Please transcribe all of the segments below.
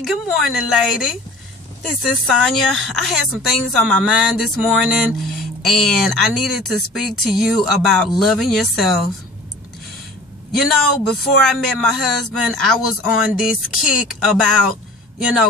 Hey, good morning, lady. This is Sonia. I had some things on my mind this morning, and I needed to speak to you about loving yourself. You know, before I met my husband, I was on this kick about,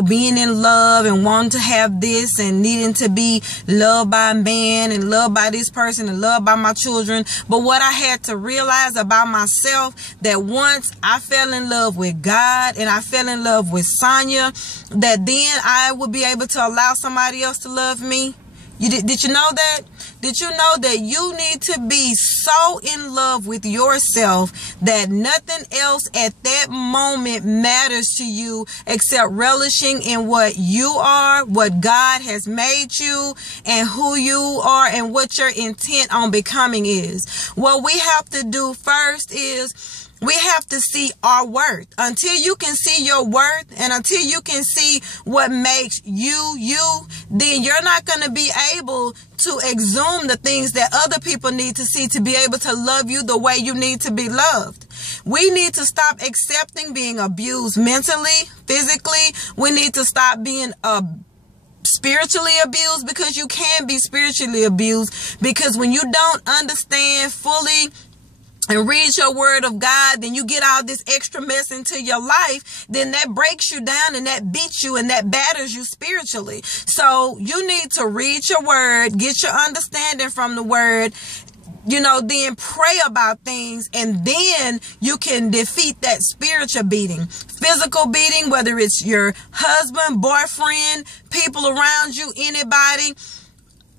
being in love and wanting to have this and needing to be loved by a man and loved by this person and loved by my children. But what I had to realize about myself, that once I fell in love with God and I fell in love with Sonia, that then I would be able to allow somebody else to love me. Did you know that? Did you know that you need to be so in love with yourself that nothing else at that moment matters to you except relishing in what you are, what God has made you, and who you are, and what your intent on becoming is? What we have to do first is we have to see our worth. Until you can see your worth and until you can see what makes you, then you're not going to be able to exhume the things that other people need to see to be able to love you the way you need to be loved. We need to stop accepting being abused mentally, physically. We need to stop being spiritually abused, because you can be spiritually abused, because when you don't understand fully and read your word of God, then you get all this extra mess into your life, then that breaks you down and that beats you and that batters you spiritually. So you need to read your word, get your understanding from the word, then pray about things, and then you can defeat that spiritual beating. Physical beating, whether it's your husband, boyfriend, people around you, anybody.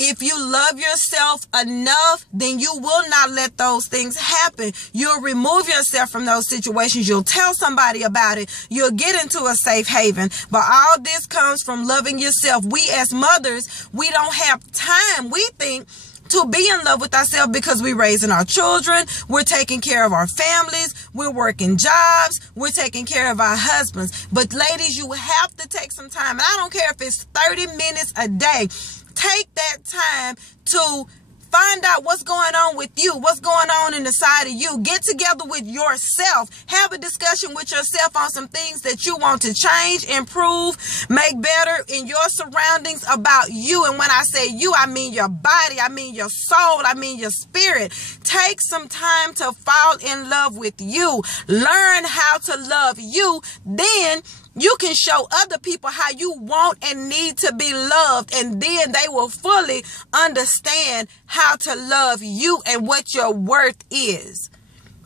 If you love yourself enough, then you will not let those things happen. You'll remove yourself from those situations. You'll tell somebody about it. You'll get into a safe haven. But all this comes from loving yourself. We as mothers, we don't have time, we think, to be in love with ourselves, because we're raising our children, we're taking care of our families, we're working jobs, we're taking care of our husbands. But ladies, you have to take some time. And I don't care if it's 30 minutes a day. Take that time to find out what's going on with you, what's going on in the side of you. Get together with yourself. Have a discussion with yourself on some things that you want to change, improve, make better in your surroundings about you. And when I say you, I mean your body, I mean your soul, I mean your spirit. Take some time to fall in love with you. Learn how to love you. Then you can show other people how you want and need to be loved, and then they will fully understand how to love you and what your worth is.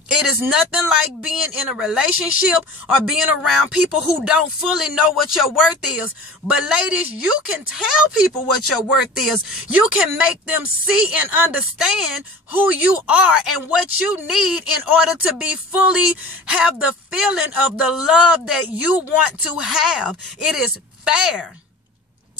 It is nothing like being in a relationship or being around people who don't fully know what your worth is. But ladies, you can tell people what your worth is. You can make them see and understand who you are and what you need in order to be fully have the feeling of the love that you want to have. It is fair.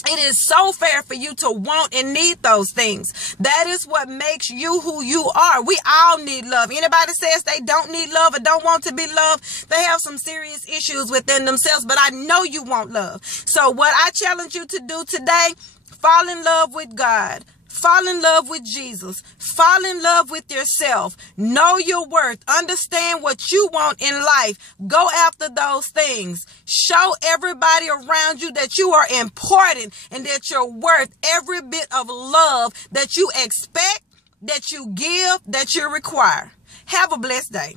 It is so fair for you to want and need those things. That is what makes you who you are. We all need love. Anybody says they don't need love or don't want to be loved, they have some serious issues within themselves. But I know you want love. So what I challenge you to do today, fall in love with God. Fall in love with Jesus. Fall in love with yourself. Know your worth. Understand what you want in life. Go after those things. Show everybody around you that you are important and that you're worth every bit of love that you expect, that you give, that you require. Have a blessed day.